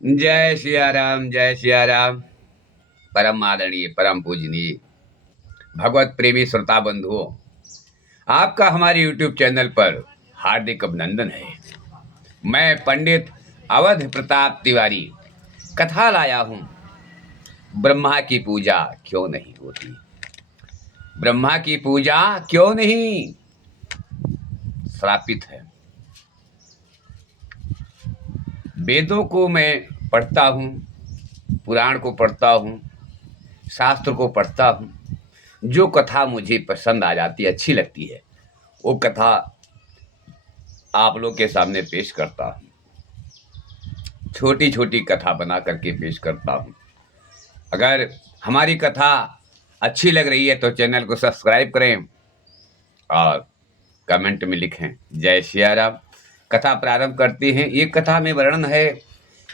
जय सिया राम, जय सिया राम। परम आदरणीय, परम पूजनीय भगवत प्रेमी श्रोता बंधुओं, आपका हमारे YouTube चैनल पर हार्दिक अभिनंदन है। मैं पंडित अवध प्रताप तिवारी कथा लाया हूँ। ब्रह्मा की पूजा क्यों नहीं होती? ब्रह्मा की पूजा क्यों नहीं? श्रापित है। वेदों को मैं पढ़ता हूँ, पुराण को पढ़ता हूँ, शास्त्र को पढ़ता हूँ। जो कथा मुझे पसंद आ जाती है, अच्छी लगती है, वो कथा आप लोग के सामने पेश करता हूँ। छोटी छोटी कथा बना करके पेश करता हूँ। अगर हमारी कथा अच्छी लग रही है तो चैनल को सब्सक्राइब करें और कमेंट में लिखें जय सिया राम। कथा प्रारंभ करते हैं। ये कथा में वर्णन है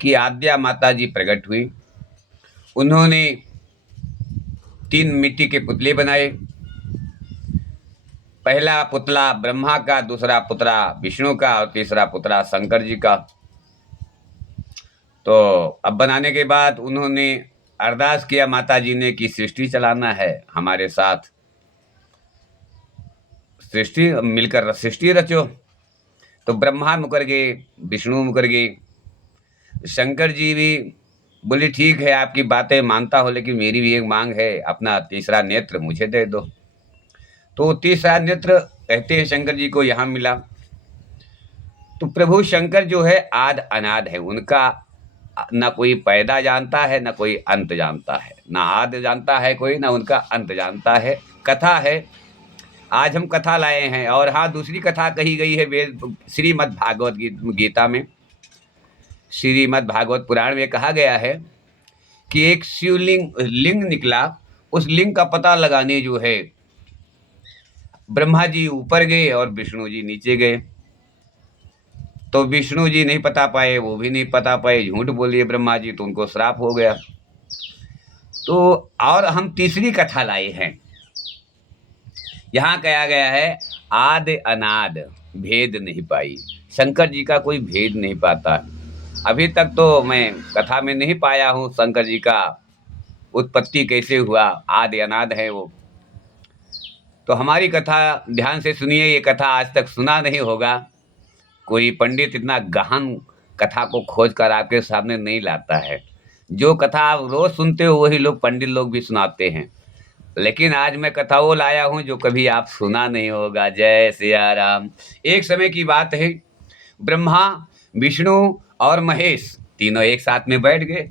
कि आद्या माता जी प्रकट हुई। उन्होंने 3 मिट्टी के पुतले बनाए। पहला पुतला ब्रह्मा का, दूसरा पुतला विष्णु का और तीसरा पुतला शंकर जी का। तो अब बनाने के बाद उन्होंने अरदास किया माता जी ने कि सृष्टि चलाना है, हमारे साथ सृष्टि मिलकर सृष्टि रचो। तो ब्रह्मा मुकर गए, विष्णु मुकर गए, शंकर जी भी बोले ठीक है, आपकी बातें मानता हो, लेकिन मेरी भी एक मांग है, अपना तीसरा नेत्र मुझे दे दो। तो तीसरा नेत्र कहते हैं शंकर जी को यहाँ मिला। तो प्रभु शंकर जो है आद अनाद है। उनका ना कोई पैदा जानता है, ना कोई अंत जानता है, ना आद जानता है कोई, ना उनका अंत जानता है। कथा है, आज हम कथा लाए हैं। और हाँ, दूसरी कथा कही गई है वेद श्रीमद् भागवत गीता में। श्रीमद् भागवत पुराण में कहा गया है कि एक शिवलिंग लिंग निकला। उस लिंग का पता लगाने जो है ब्रह्मा जी ऊपर गए और विष्णु जी नीचे गए। तो विष्णु जी नहीं पता पाए, वो भी नहीं पता पाए, झूठ बोलिए ब्रह्मा जी, तो उनको श्राप हो गया। तो और हम तीसरी कथा लाए हैं। यहाँ कहा गया है आद अनाद भेद नहीं पाई। शंकर जी का कोई भेद नहीं पाता। अभी तक तो मैं कथा में नहीं पाया हूँ शंकर जी का उत्पत्ति कैसे हुआ, आद अनाद है वो। तो हमारी कथा ध्यान से सुनिए। ये कथा आज तक सुना नहीं होगा। कोई पंडित इतना गहन कथा को खोज कर आपके सामने नहीं लाता है। जो कथा आप रोज सुनते हो वही लोग पंडित लोग भी सुनाते हैं, लेकिन आज मैं कथा वो लाया हूँ जो कभी आप सुना नहीं होगा। जय सिया राम। एक समय की बात है, ब्रह्मा, विष्णु और महेश तीनों एक साथ में बैठ गए।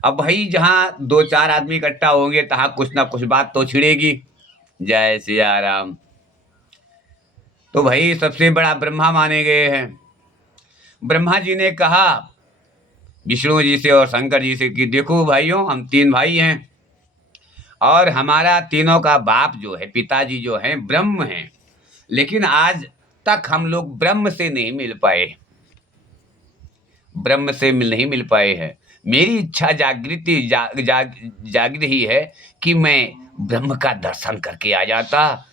अब भाई जहाँ 2-4 आदमी इकट्ठा होंगे तहाँ कुछ ना कुछ बात तो छिड़ेगी। जय सिया राम। तो भाई सबसे बड़ा ब्रह्मा माने गए हैं। ब्रह्मा जी ने कहा विष्णु जी से और शंकर जी से कि देखो भाइयों, हम 3 भाई हैं और हमारा तीनों का बाप जो है, पिताजी जो हैं, ब्रह्म हैं, लेकिन आज तक हम लोग ब्रह्म से नहीं मिल पाए। ब्रह्म से नहीं मिल पाए हैं। मेरी इच्छा जाग रही है कि मैं ब्रह्म का दर्शन करके आ जाता।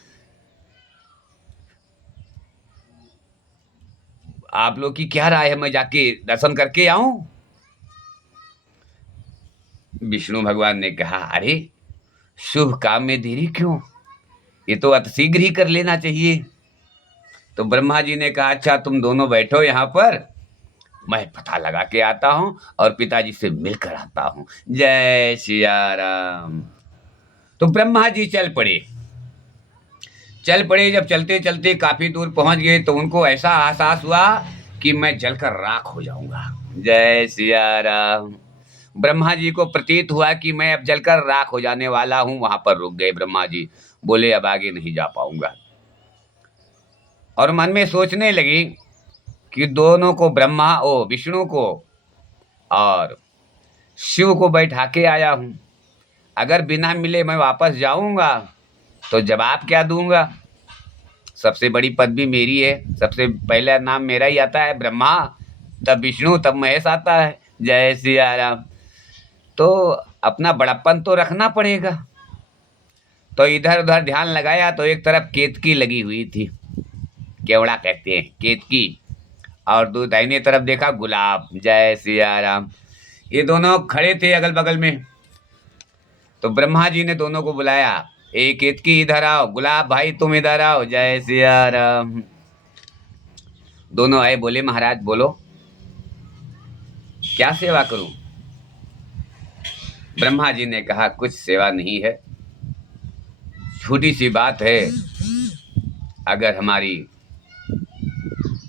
आप लोग की क्या राय है, मैं जाके दर्शन करके आऊं? विष्णु भगवान ने कहा अरे, शुभ काम में देरी क्यों, ये तो अतिशीघ्र ही कर लेना चाहिए। तो ब्रह्मा जी ने कहा अच्छा, तुम दोनों बैठो यहाँ पर, मैं पता लगा के आता हूँ और पिताजी से मिलकर आता हूँ। जय सिया राम। तो ब्रह्मा जी चल पड़े। जब चलते चलते काफी दूर पहुंच गए तो उनको ऐसा एहसास हुआ कि मैं जलकर राख हो जाऊंगा। जय सिया राम। ब्रह्मा जी को प्रतीत हुआ कि मैं अब जलकर राख हो जाने वाला हूं। वहां पर रुक गए ब्रह्मा जी, बोले अब आगे नहीं जा पाऊंगा। और मन में सोचने लगी कि दोनों को, विष्णु को और शिव को बैठा के आया हूं, अगर बिना मिले मैं वापस जाऊंगा तो जवाब क्या दूंगा? सबसे बड़ी पदवी मेरी है, सबसे पहला नाम मेरा ही आता है, ब्रह्मा, तब विष्णु, तब महेश आता है। जय सिया राम। तो अपना बड़प्पन तो रखना पड़ेगा। तो इधर उधर ध्यान लगाया तो एक तरफ केतकी लगी हुई थी, केवड़ा कहते हैं, केतकी, और दाहिने तरफ देखा गुलाब। जय सिया राम। ये दोनों खड़े थे अगल बगल में। तो ब्रह्मा जी ने दोनों को बुलाया, एक केतकी इधर आओ, गुलाब भाई तुम इधर आओ। जय सिया राम। दोनों आए, बोले महाराज बोलो क्या सेवा करूं। ब्रह्मा जी ने कहा कुछ सेवा नहीं है, छोटी सी बात है, अगर हमारी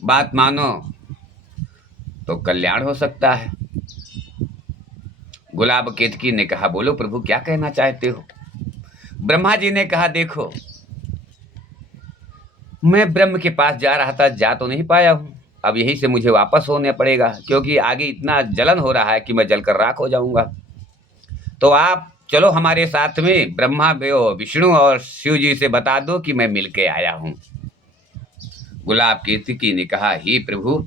बात मानो तो कल्याण हो सकता है। गुलाब केतकी ने कहा बोलो प्रभु क्या कहना चाहते हो। ब्रह्मा जी ने कहा देखो, मैं ब्रह्म के पास जा रहा था, जा तो नहीं पाया हूं, अब यहीं से मुझे वापस होने पड़ेगा, क्योंकि आगे इतना जलन हो रहा है कि मैं जलकर राख हो जाऊंगा। तो आप चलो हमारे साथ में, ब्रह्मा विष्णु और शिव जी से बता दो कि मैं मिल के आया हूं। गुलाब केतकी ने कहा हे प्रभु,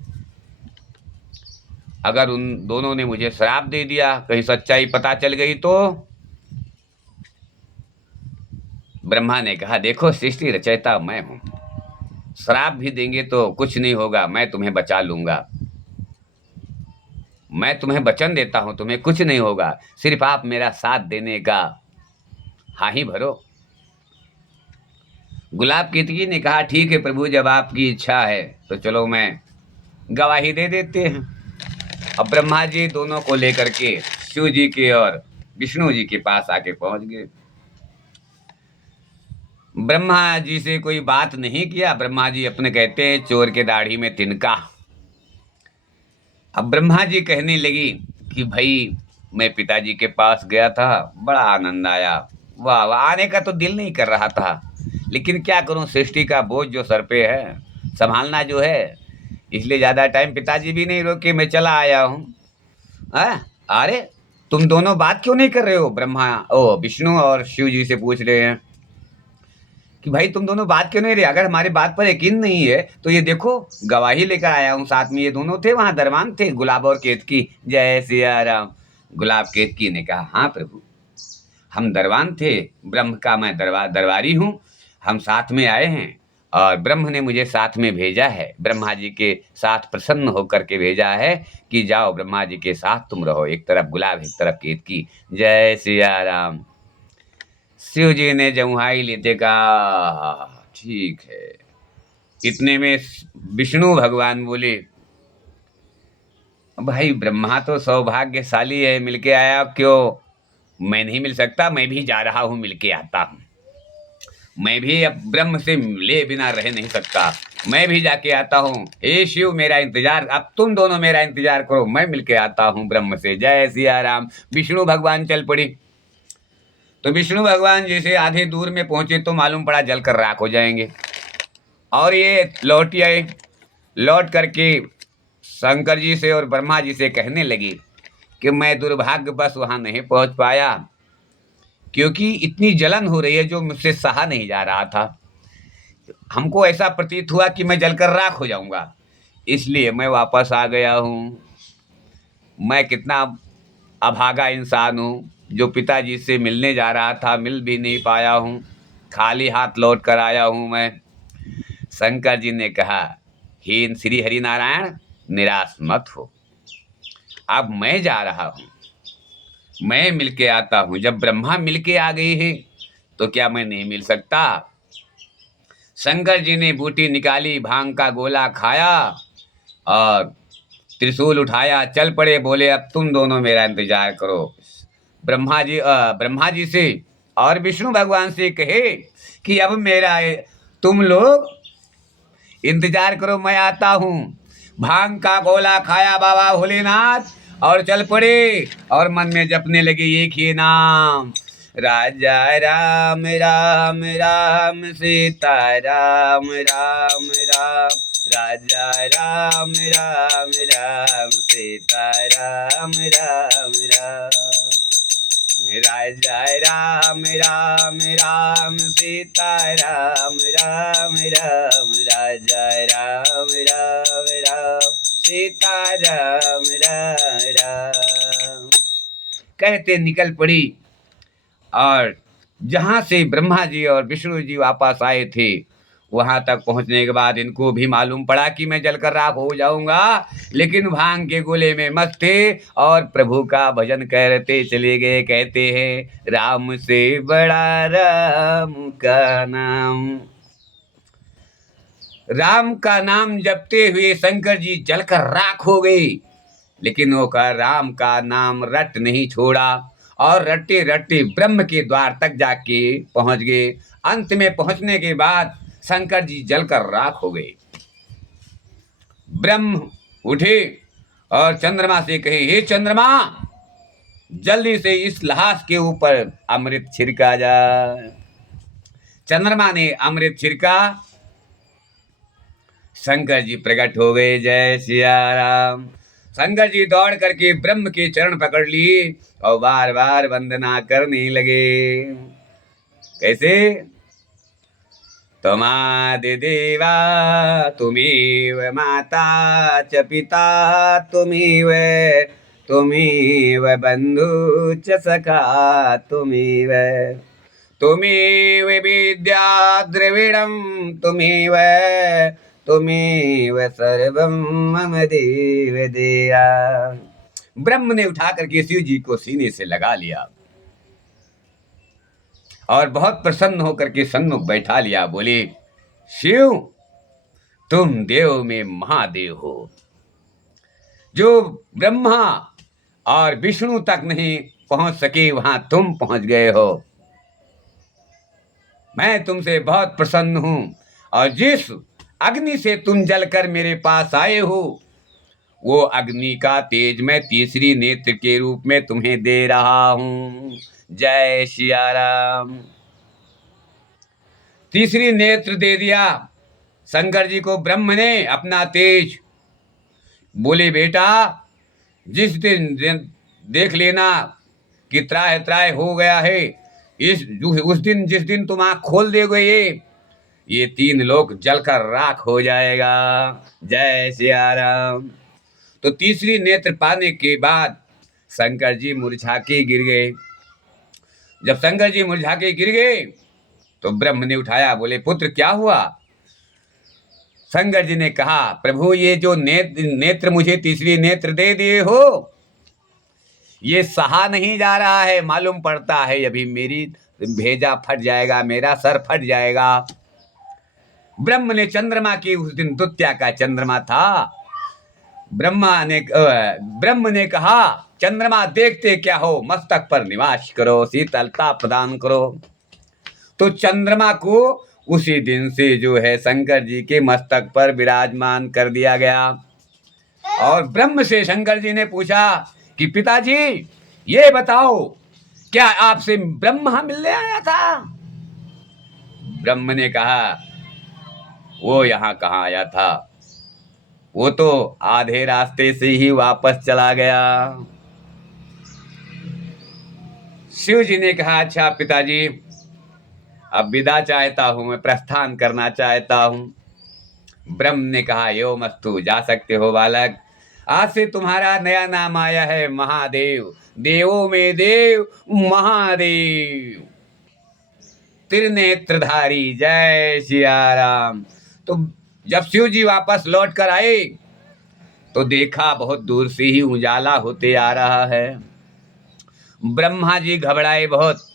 अगर उन दोनों ने मुझे श्राप दे दिया, कहीं सच्चाई पता चल गई तो। ब्रह्मा ने कहा देखो सृष्टि रचयिता मैं हूं, श्राप भी देंगे तो कुछ नहीं होगा, मैं तुम्हें बचा लूंगा, मैं तुम्हें वचन देता हूं तुम्हें कुछ नहीं होगा, सिर्फ आप मेरा साथ देने का हाँ ही भरो। गुलाब केतकी ने कहा ठीक है प्रभु, जब आपकी इच्छा है तो चलो मैं गवाही दे देते हैं। अब ब्रह्मा जी दोनों को लेकर के शिव जी के और विष्णु जी के पास आके पहुंच गए। ब्रह्मा जी से कोई बात नहीं किया। ब्रह्मा जी अपने कहते हैं चोर के दाढ़ी में तिनका। अब ब्रह्मा जी कहने लगी कि भाई मैं पिताजी के पास गया था, बड़ा आनंद आया, वाह वाह, आने का तो दिल नहीं कर रहा था, लेकिन क्या करूं, सृष्टि का बोझ जो सर पे है संभालना जो है, इसलिए ज्यादा टाइम पिताजी भी नहीं रोके, मैं चला आया हूँ। अरे तुम दोनों बात क्यों नहीं कर रहे हो। ब्रह्मा विष्णु और शिव जी से पूछ रहे हैं कि भाई तुम दोनों बात क्यों नहीं रहे, अगर हमारी बात पर यकीन नहीं है तो ये देखो गवाही लेकर आया हूँ, साथ में ये दोनों थे, वहां दरबान थे, गुलाब और केतकी। जय सिया राम। गुलाब केतकी ने कहा हाँ प्रभु, हम दरबान थे, ब्रह्म का मैं दरबारी हूँ, हम साथ में आए हैं और ब्रह्म ने मुझे साथ में भेजा है, ब्रह्मा जी के साथ प्रसन्न होकर के भेजा है कि जाओ ब्रह्मा जी के साथ तुम रहो। एक तरफ गुलाब एक तरफ केतकी। जय सिया राम। शिव जी ने जमुहाई लेते कहा ठीक है। इतने में विष्णु भगवान बोले भाई ब्रह्मा तो सौभाग्यशाली है, मिलके आया, क्यों मैं नहीं मिल सकता, मैं भी जा रहा हूं, मिलके आता हूं, मैं भी अब ब्रह्म से मिले बिना रह नहीं सकता, मैं भी जाके आता हूँ। हे शिव मेरा इंतजार, अब तुम दोनों मेरा इंतजार करो, मैं मिलके आता हूँ ब्रह्म से। जय सिया राम। विष्णु भगवान चल पड़ी। तो विष्णु भगवान जैसे आधे दूर में पहुंचे तो मालूम पड़ा जलकर राख हो जाएंगे, और ये लौट आए। लौट करके शंकर जी से और ब्रह्मा जी से कहने लगी कि मैं दुर्भाग्यवश वहां नहीं पहुंच पाया, क्योंकि इतनी जलन हो रही है जो मुझसे सहा नहीं जा रहा था, हमको ऐसा प्रतीत हुआ कि मैं जलकर राख हो जाऊंगा, इसलिए मैं वापस आ गया हूँ। मैं कितना अभागा इंसान हूँ, जो पिताजी से मिलने जा रहा था मिल भी नहीं पाया हूँ, खाली हाथ लौट कर आया हूँ मैं। शंकर जी ने कहा हे श्री हरि नारायण, निराश मत हो, अब मैं जा रहा हूँ, मैं मिलके आता हूँ, जब ब्रह्मा मिलके आ गई है तो क्या मैं नहीं मिल सकता। शंकर जी ने बूटी निकाली, भांग का गोला खाया और त्रिशूल उठाया, चल पड़े, बोले अब तुम दोनों मेरा इंतजार करो। ब्रह्मा जी से और विष्णु भगवान से कहे कि अब मेरा तुम लोग इंतजार करो, मैं आता हूँ। भांग का गोला खाया बाबा भोलेनाथ और चल पड़े, और मन में जपने लगे एक ही नाम, राजा राम राम राम सीता राम राम राम, राजा राम राम राम सीता राम राम राम, राजा राम राम राम सीता राम राम राम, राजा राम राम राम सीता राम राम राम। कहते निकल पड़ी, और जहाँ से ब्रह्मा जी और विष्णु जी वापस आए थे वहां तक पहुंचने के बाद इनको भी मालूम पड़ा कि मैं जलकर राख हो जाऊंगा, लेकिन भांग के गोले में मस्त थे और प्रभु का भजन करते चले गए। कहते हैं राम से बड़ा राम का नाम। राम का नाम जपते हुए शंकर जी जलकर राख हो गए, लेकिन वो का राम का नाम रट नहीं छोड़ा और रटे रटे ब्रह्म के द्वार तक जाके पहुंच गए। अंत में पहुंचने के बाद शंकर जी जलकर राख हो गए। ब्रह्म उठे और चंद्रमा से कहे, हे चंद्रमा, जल्दी से इस लहास के ऊपर अमृत छिड़का जाए। चंद्रमा ने अमृत छिड़का, शंकर जी प्रकट हो गए। जय सिया राम। शंकर जी दौड़ करके ब्रह्म के चरण पकड़ लिए और बार बार वंदना करने लगे। कैसे? त्वमादि देवा तुमेव माता च पिता तुमेव बंधु च सखा तुमेव विद्या द्रविणं तुमेव सर्वं मम देव देया। ब्रह्म ने उठा करके शिव जी को सीने से लगा लिया और बहुत प्रसन्न होकर के सन्मुख बैठा लिया। बोले, शिव, तुम देव में महादेव हो। जो ब्रह्मा और विष्णु तक नहीं पहुंच सके वहां तुम पहुंच गए हो। मैं तुमसे बहुत प्रसन्न हूं और जिस अग्नि से तुम जलकर मेरे पास आए हो, वो अग्नि का तेज मैं तीसरी नेत्र के रूप में तुम्हें दे रहा हूं। जय सिया राम। तीसरी नेत्र दे दिया शंकर जी को ब्रह्म ने अपना तेज। बोले, बेटा, जिस दिन देख लेना कि त्राय त्राय हो गया है, उस दिन जिस दिन तुम आँख खोल दोगे ये तीन लोक जलकर राख हो जाएगा। जय सिया राम। तो तीसरी नेत्र पाने के बाद शंकर जी मुरझा के गिर गए। जब शंकर जी मुरझा के गिर गए तो ब्रह्म ने उठाया। बोले, पुत्र, क्या हुआ? शंकर जी ने कहा, प्रभु, ये जो नेत्र मुझे तीसरी नेत्र दे दिए हो, ये सहा नहीं जा रहा है। मालूम पड़ता है अभी मेरी भेजा फट जाएगा, मेरा सर फट जाएगा। ब्रह्म ने चंद्रमा की, उस दिन दुत्या का चंद्रमा था, ब्रह्म ने कहा, चंद्रमा, देखते क्या हो, मस्तक पर निवास करो, शीतलता प्रदान करो। तो चंद्रमा को उसी दिन से जो है शंकर जी के मस्तक पर विराजमान कर दिया गया। और ब्रह्म से शंकर जी ने पूछा कि पिताजी, ये बताओ, क्या आपसे ब्रह्मा मिलने आया था? ब्रह्म ने कहा, वो यहाँ कहाँ आया था, वो तो आधे रास्ते से ही वापस चला गया। शिव जी ने कहा, अच्छा पिताजी, अब विदा चाहता हूं, मैं प्रस्थान करना चाहता हूं। ब्रह्म ने कहा, यो मस्तु, जा सकते हो बालक। आज से तुम्हारा नया नाम आया है महादेव, देवों में देव, महादेव, त्रिनेत्रधारी। जय सिया राम। तो जब शिव जी वापस लौट कर आए तो देखा बहुत दूर से ही उजाला होते आ रहा है। ब्रह्मा जी घबराए बहुत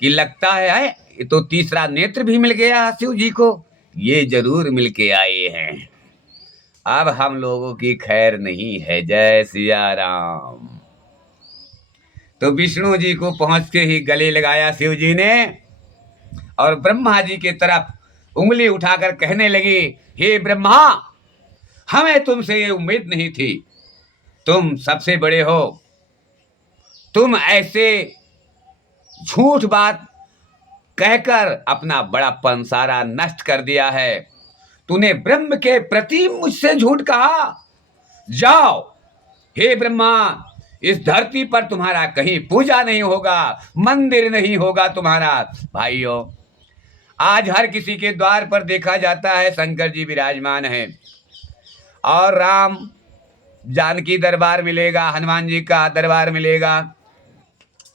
कि लगता है ये तो तीसरा नेत्र भी मिल गया शिव जी को, ये जरूर मिल के आए हैं, अब हम लोगों की खैर नहीं है। जय सिया राम। तो विष्णु जी को पहुंच के ही गले लगाया शिव जी ने और ब्रह्मा जी की तरफ उंगली उठाकर कहने लगे, हे ब्रह्मा, हमें तुमसे ये उम्मीद नहीं थी, तुम सबसे बड़े हो, तुम ऐसे झूठ बात कहकर अपना बड़ापन सारा नष्ट कर दिया है। तूने ब्रह्म के प्रति मुझसे झूठ कहा। जाओ, हे ब्रह्मा, इस धरती पर तुम्हारा कहीं पूजा नहीं होगा, मंदिर नहीं होगा तुम्हारा। भाइयों, आज हर किसी के द्वार पर देखा जाता है शंकर जी विराजमान है और राम जानकी दरबार मिलेगा, हनुमान जी का दरबार मिलेगा,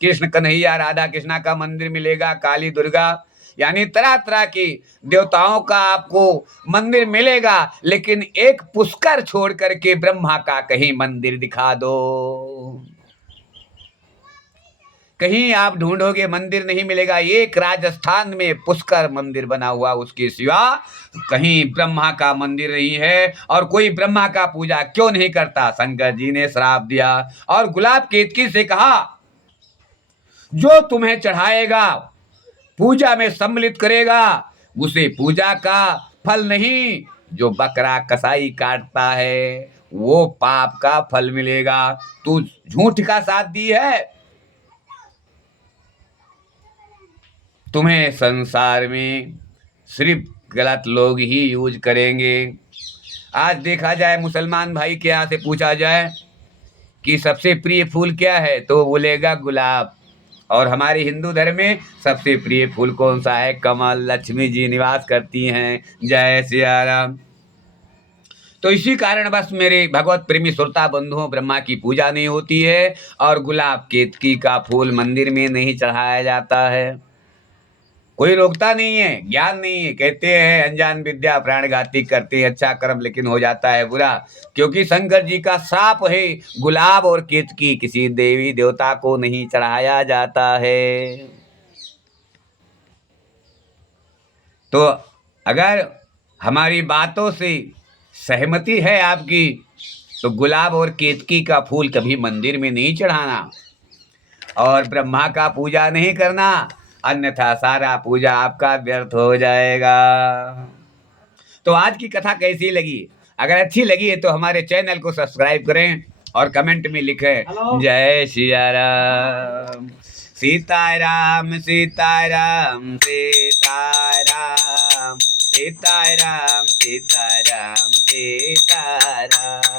कृष्ण कन्हैया राधा कृष्णा का मंदिर मिलेगा, काली दुर्गा, यानी तरह तरह की देवताओं का आपको मंदिर मिलेगा, लेकिन एक पुष्कर छोड़ करके ब्रह्मा का कहीं मंदिर दिखा दो। कहीं आप ढूंढोगे मंदिर नहीं मिलेगा। एक राजस्थान में पुष्कर मंदिर बना हुआ, उसके सिवा कहीं ब्रह्मा का मंदिर नहीं है। और कोई ब्रह्मा का पूजा क्यों नहीं करता? शंकर जी ने श्राप दिया और गुलाब केतकी से कहा, जो तुम्हें चढ़ाएगा, पूजा में सम्मिलित करेगा, उसे पूजा का फल नहीं, जो बकरा कसाई काटता है वो पाप का फल मिलेगा। तू झूठ का साथ दी है, तुम्हें संसार में सिर्फ गलत लोग ही यूज करेंगे। आज देखा जाए, मुसलमान भाई के यहाँ से पूछा जाए कि सबसे प्रिय फूल क्या है, तो बोलेगा गुलाब। और हमारे हिंदू धर्म में सबसे प्रिय फूल कौन सा है? कमल। लक्ष्मी जी निवास करती हैं। जय सिया राम। तो इसी कारण बस मेरे भगवत प्रेमी श्रोता बंधुओं, ब्रह्मा की पूजा नहीं होती है और गुलाब केतकी का फूल मंदिर में नहीं चढ़ाया जाता है। कोई रोकता नहीं है, ज्ञान नहीं है। कहते हैं अनजान विद्या प्राणघाती, करते हैं अच्छा कर्म लेकिन हो जाता है बुरा। क्योंकि शंकर जी का श्राप है, गुलाब और केतकी किसी देवी देवता को नहीं चढ़ाया जाता है। तो अगर हमारी बातों से सहमति है आपकी, तो गुलाब और केतकी का फूल कभी मंदिर में नहीं चढ़ाना और ब्रह्मा का पूजा नहीं करना, अन्यथा सारा पूजा आपका व्यर्थ हो जाएगा। तो आज की कथा कैसी लगी? अगर अच्छी लगी है तो हमारे चैनल को सब्सक्राइब करें और कमेंट में लिखें जय सिया राम। सीताराम सीताराम सीताराम सीताराम सीताराम सीताराम।